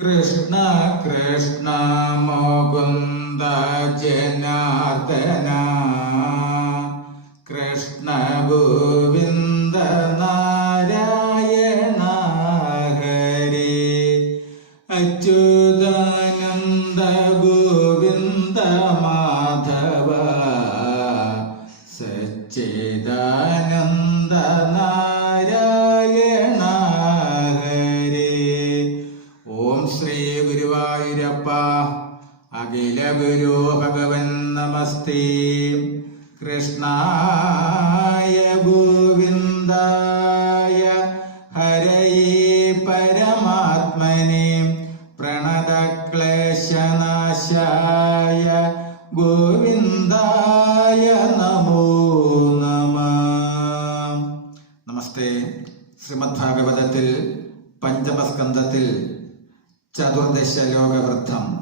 കൃഷ്ണ കൃഷ്ണ മുകുന്ദ ജനാർദ്ദന. കൃഷ്ണ ഗോവിന്ദ ഭഗവൻ നമസ്തേ. കൃഷ്ണായ ഗോവിന്ദായ ഹരയേ പരമാത്മനെ പ്രണതക്ലേശനാശായ ഗോവിന്ദായ നമോ നമ. നമസ്തേ. ശ്രീമദ് ഭാഗവതത്തിൽ പഞ്ചമസ്കന്ധത്തിൽ ചതുർദശ ലോകവൃദ്ധം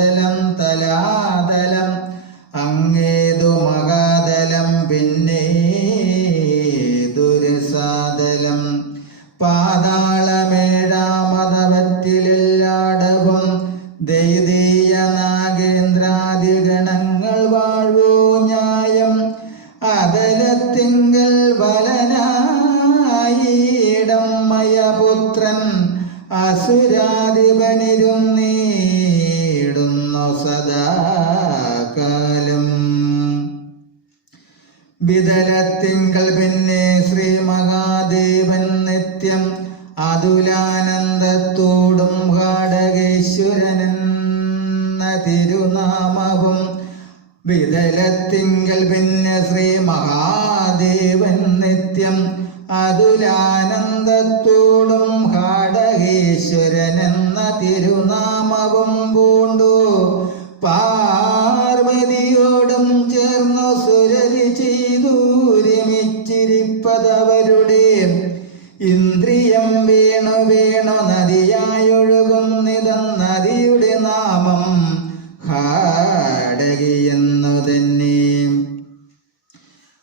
സുതലം തലാതലം വിതലത്തിങ്കൽ പിന്നെ ശ്രീ മഹാദേവൻ നിത്യം അതുലാനന്ദത്തോടും ഘാടകേശ്വരനെന്ന തിരുനാമവും വിതലത്തിങ്കൽ പിന്നെ ശ്രീ മഹാദേവൻ നിത്യം അതുലാനന്ദത്തോടും ഘാടകേശ്വരനെന്ന തിരുനാമവും ഇന്ദ്രിയം വീണു വീണു നദിയായൊഴുകുന്നിതം നദിയുടെ നാമം. ഹാടകി തന്നെ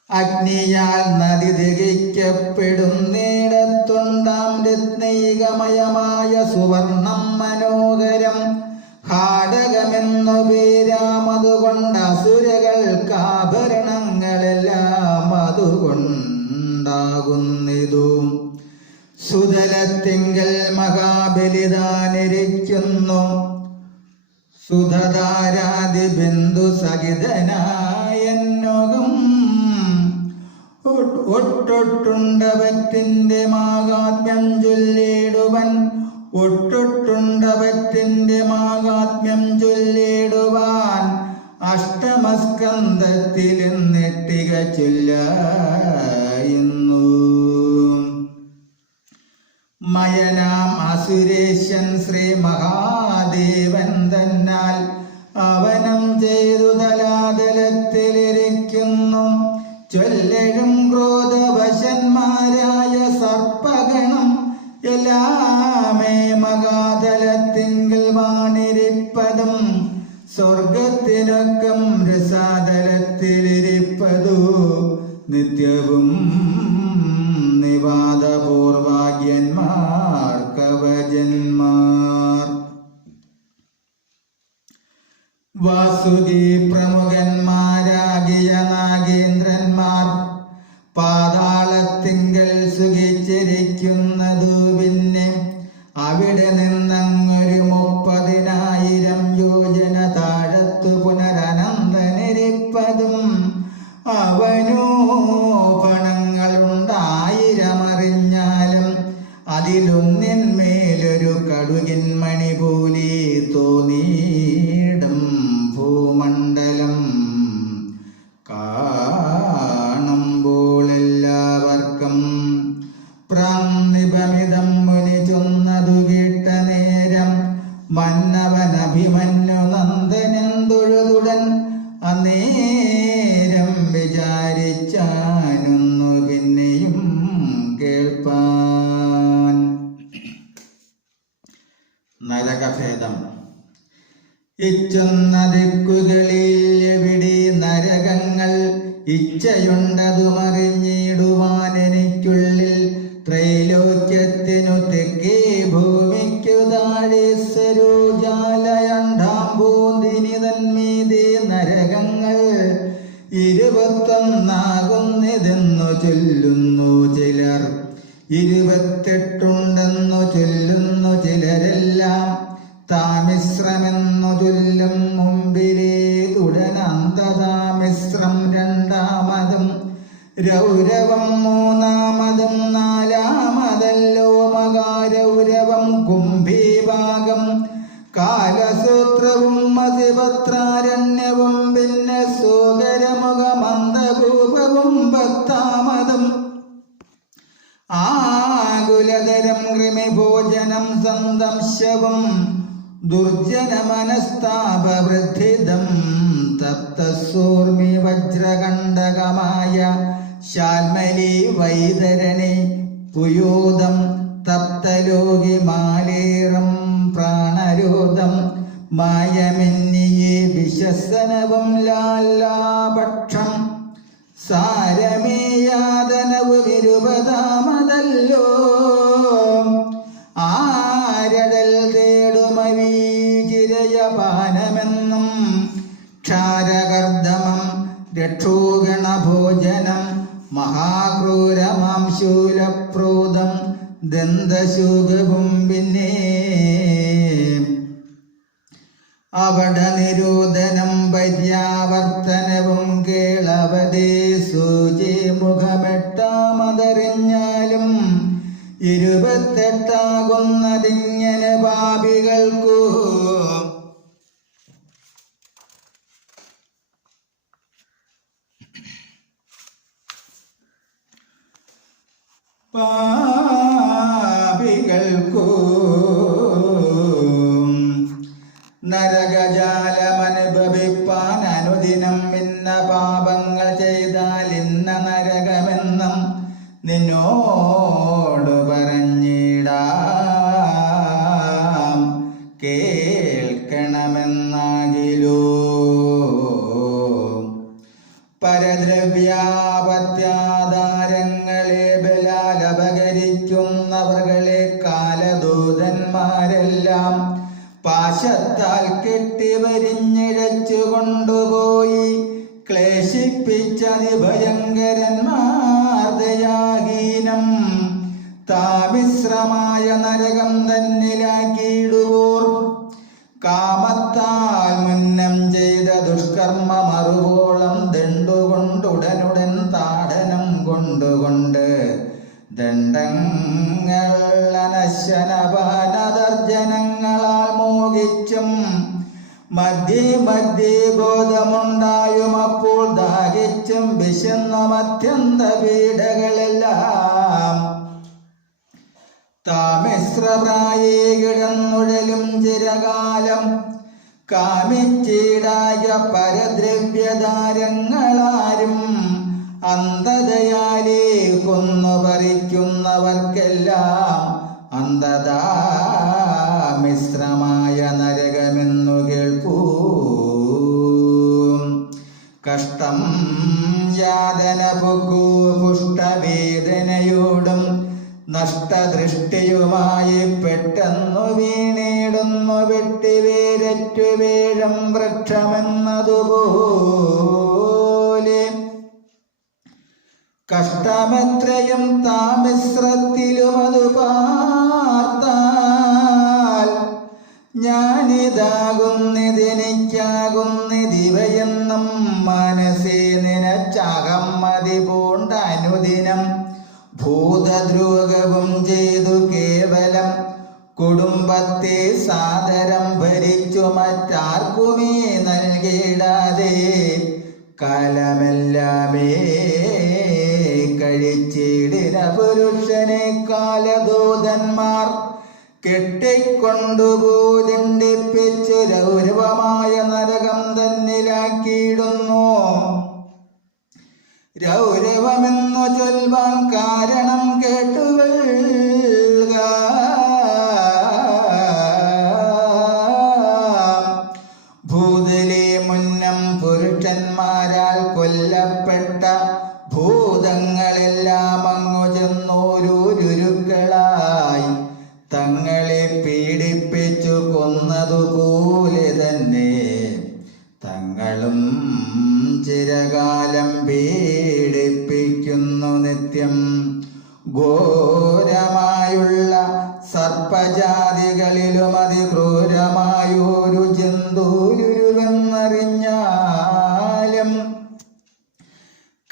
അഗ്നിയാൽ നദി ദഹിക്കപ്പെടുന്നിടത്തുണ്ടാം രത്നൈകമയമായ സുവർണം മനോഹരം. ഹാടകമെന്നു പേരാമതുകൊണ്ട് അസുരകൾക്ക് ആഭരണങ്ങളെല്ലാം സുതലത്തിങ്കൽ മഹാബലിതാനിരിക്കുന്നു. സുധതാരാതി ബിന്ദു സഹിതനായ ഒട്ടൊട്ടുണ്ടവറ്റിന്റെ മാഹാത്മ്യം ചൊല്ലിടുവൻ. ഒട്ടൊട്ടുണ്ടവറ്റിന്റെ മാഹാത്മ്യം ചൊല്ലിടുവാൻ അഷ്ടമസ്കന്ധത്തിൽ നെട്ടിക മയനാം അസുരേശൻ ശ്രീ മഹാദേവൻ തന്നാൽ അവനം ചെയ്തു തലാതലത്തിലിരിക്കുന്നു. ചൊല്ലഴും ക്രോധവശന്മാരായ സർപ്പഗണം എല്ലാമേ മകാതലത്തിങ്കിൽ വാണിരിപ്പതും സ്വർഗത്തിലൊക്കം രസാതലത്തിലിരിപ്പതു നിത്യവും സുഖിച്ചിരിക്കുന്നതു അഭിമന്യു നന്ദനൻ തൊഴുതുടൻ അന്നേരം വിചാരിച്ചാനൊന്നു പിന്നെയും കേൾപ്പാൻ. നരകഭേദം. ഇച്ചുന്ന ദിക്കുകളിൽ എവിടെ നരകങ്ങൾ ഇച്ഛയുണ്ടതുമറിഞ്ഞിടുവാൻ ഇരുപത്തൊന്നാകുന്നിതെന്നു ചൊല്ലുന്നു ചിലർ. ഇരുപത്തെട്ടുണ്ടെന്നു ചൊല്ലുന്നു ആകുലതരം കൃമിഭോജനം ദുർജന ദുർജനമനസ്താപവൃദ്ധിതം തപ്തസൂർമി വജ്രകണ്ഡകമായ ശാൽമലി വൈതരണി പുയൂതം തപ്തലോകി മാലേറം പ്രാണരോധം മായമെന്നിയെ വിശ്വസനവും ലാലാപക്ഷം സാരമേയാതനവും ഇരുപതാമതല്ലോ തേടുമവീചിരയപാനമെന്നും ക്ഷാരകർദമം രക്ഷോഗണഭോജനം മഹാക്രൂരമാം ശൂലപ്രോതം ദന്തശൂകവും പിന്നെ അവിടെ നിരോധനം പര്യാവർത്തനവും കേളവതേ സൂചി മുഖമെട്ടാമതറിഞ്ഞാലും ഇരുപത്തെട്ടാകുന്നതിങ്ങനെ പാപികൾക്കു പാപികൾക്കു അപകരിക്കുന്നവർകളെ കാലദൂതന്മാരെല്ലാം പാശത്താൽ കെട്ടി കെട്ടിവരിഞ്ഞിഴച്ചു കൊണ്ടുപോയി ക്ലേശിപ്പിച്ചതി ഭയങ്കരന്മാർദയാഹീനം താമിശ്രമായ മോഹിച്ചും മധ്യേ മധ്യേ ബോധമുണ്ടായും. അപ്പോൾ ദാഹിച്ചും വിശന്ന മധ്യന്ത പീഡകളെല്ലാം താമിശ്രപ്രായേ കിടന്നുഴലും ചിരകാലം. കാമിച്ചീടായ പരദ്രവ്യതാരങ്ങളാരും അന്ധതയാലേ കൊന്നു പറിക്കുന്നവർക്കെല്ലാം അന്ധതാ. മിശ്രമായ നരകമെന്നു കേൾപ്പൂ. കഷ്ടം യാതന പൊക്കു പുഷ്ടവേദനയോടും നഷ്ടദൃഷ്ടിയുമായി പെട്ടെന്നു വീണിടുന്നു വെട്ടിവേരറ്റു വീഴം വൃക്ഷമെന്നതുപോലെ. കഷ്ടമെത്രയും താമിശ്രത്തിലും അതുപാ ഞാനിതാകുന്നിതെനിക്കാകുന്നിതിവയെന്നും മനസ്സേ നിനച്ചകമ്മതി പൂണ്ട അനുദിനം ഭൂതദ്രോഹവും ചെയ്തു കേവലം കുടുംബത്തെ സാദരം ഭരിച്ചു മറ്റാർക്കുമേ നൽകിടാതെ കാലമെല്ലാമേ കഴിച്ചിടിന പുരുഷനെ കാലദൂതന്മാർ കെട്ടിക്കൊണ്ടുപോതിണ്ടിപ്പിച്ചു രൗരവമായ നരകം തന്നിലാക്കിയിടുന്നു. രൗരവമെന്നു ചൊൽവാൻ കാരണം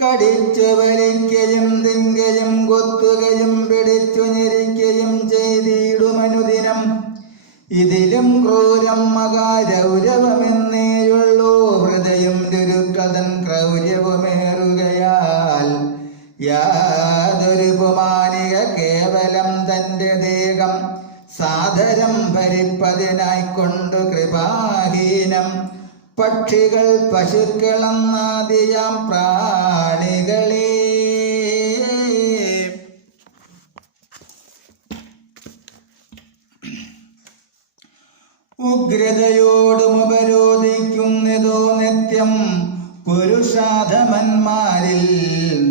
കടിച്ചു വലിക്കുകയും തിങ്കയും കൊത്തുകയും പിടിച്ചു ഞെരിക്കയും ചെയ്തിടുമനുദിനം. ഇതിലും ക്രൂരം മകാരൗരവമെന്നേയുള്ളൂ ഹൃദയം ദുരുക്കതൻ ക്രൗര്യവുമേറുകയാൽ യാതൊരു കുമാരിക കേവലം തന്റെ ദേഹം സാദരം ഭരിപ്പതിനായിക്കൊണ്ടു കൃപാഹീനം. പക്ഷികൾ പശുക്കളെന്നാദിയാം പ്രാണികളെ. ഉഗ്രതയോടും ഉപരോധിക്കുന്നതോ നിത്യം പുരുഷാധമന്മാരിൽ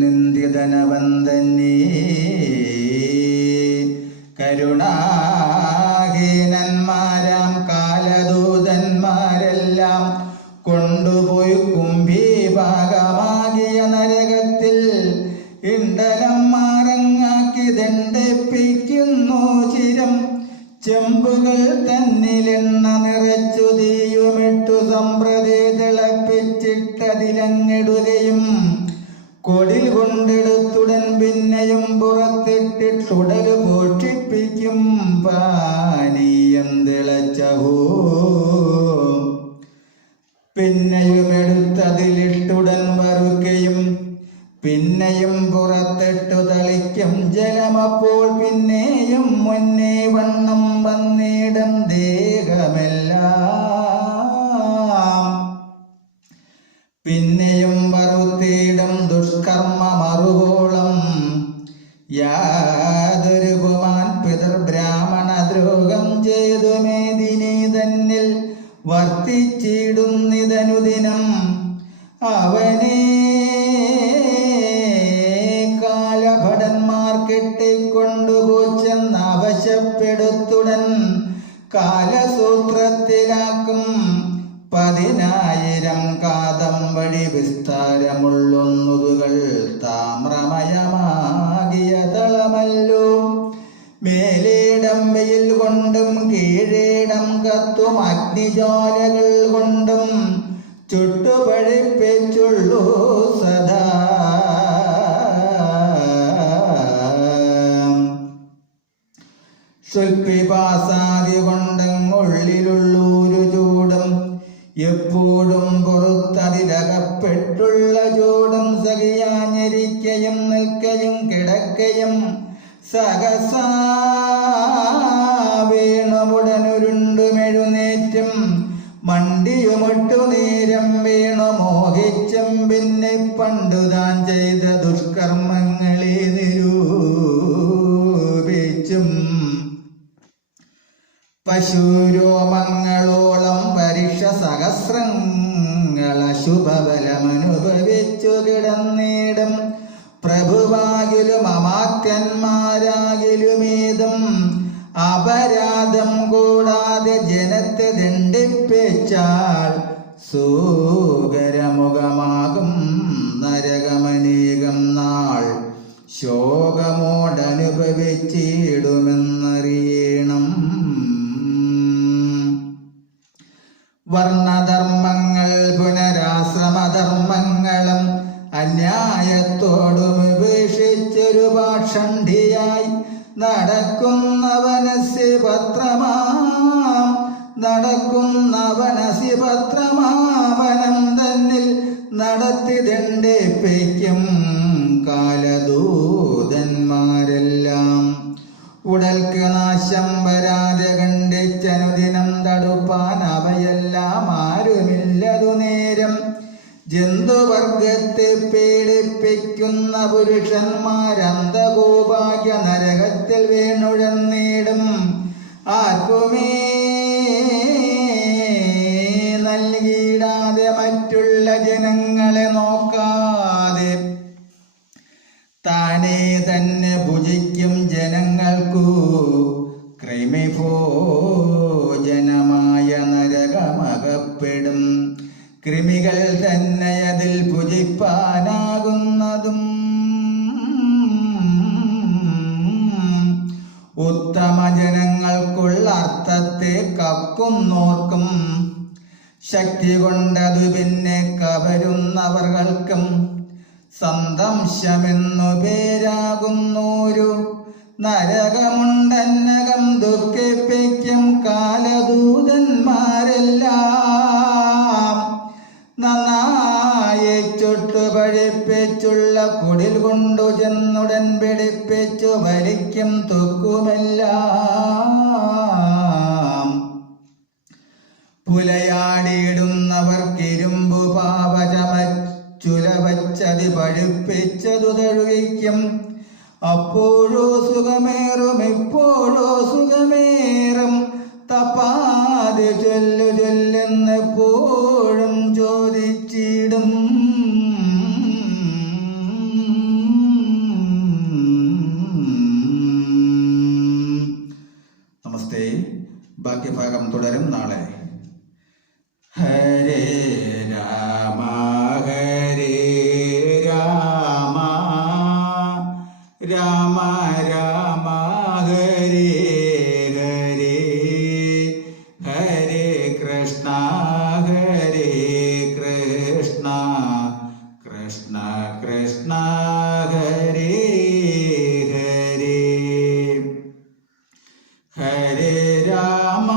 നിന്ദിതനവൻ തന്നെ. ചെമ്പുകൾ തന്നിലെണ്ണ നിറച്ചു തീയുമിട്ടു സമ്പ്രതി തിളപ്പിച്ചിട്ടതിലങ്ങിടുകയും കൊടിൽ കൊണ്ടെടുത്തുടൻ പിന്നെയും പുറത്തിട്ടിട്ടുടൽ പോഷിപ്പിക്കും പാനീയം തിളച്ചഹോ പിന്നെയും എടുത്തതിലിട്ടുടൻ വറുകയും പിന്നെയും പുറത്തിട്ടു തളിക്കും ജലമപ്പോൾ പിന്നെയും വറുത്തിടും ദുഷ്കർമ്മ മറുകോളം യാതൊരു കുമാൻ പിതൃബ്രാഹ്മണ ദ്രോഹം ചെയ്തു മേദിനി തന്നിൽ വർത്തിച്ചിടുന്നിതനുദിനം മേലേടം വെയിൽ കൊണ്ടും കീഴേടം കത്തും അഗ്നിജ്വാലകൾ കൊണ്ടും മണ്ടിയുമൊട്ടു നേരം വീണു മോഹിച്ചും പിന്നെ രോഗ പുരുഷന്മാരന്തകോപാഗ്യ നരകത്തിൽ വീണുഴന്നീടും ആർക്കുമേ നൽകിയിടാതെ മറ്റുള്ള ജനങ്ങളെ നോക്കാതെ? താനേ തന്നെ ഭുജിക്കും ജനങ്ങൾക്കു ക്രിമിഭോജനമായ നരകമകപ്പെടും. കൃമികൾ തന്നെ അതിൽ ഭുജിപ്പാനാകുന്നതും കക്കുന്നോർക്കും ശക്തി കൊണ്ടതു പിന്നെ കവരുന്നവർകൾക്കും സന്തംശമെന്നു പേരാകുന്നോരു നരകമുണ്ടന്നകം ദുഃഖിപ്പിക്കും കാലദൂതന്മാരെല്ലാം. നന്നായി ചുട്ടുപഴിപ്പിച്ചുള്ള കുടിൽ കൊണ്ടു ചെന്നുടൻ പിടിപ്പിച്ചു ഭരിക്കും തൊക്കുമെല്ലാം. പുലയാടിയിടുന്നവർക്കിരുമ്പു പാവചമച്ചുലവച്ചതി പഴുപ്പിച്ചതു തഴുകിക്കും. അപ്പോഴോ സുഖമേറും ഇപ്പോഴോ സുഖമേറും. തപ്പാതെ ചൊല്ലു ചൊല്ലെന്നെപ്പോഴും ചോദിച്ചിടും. ബാക്കി ഭാഗം തുടരും നാളെ. ഹരേ രാമ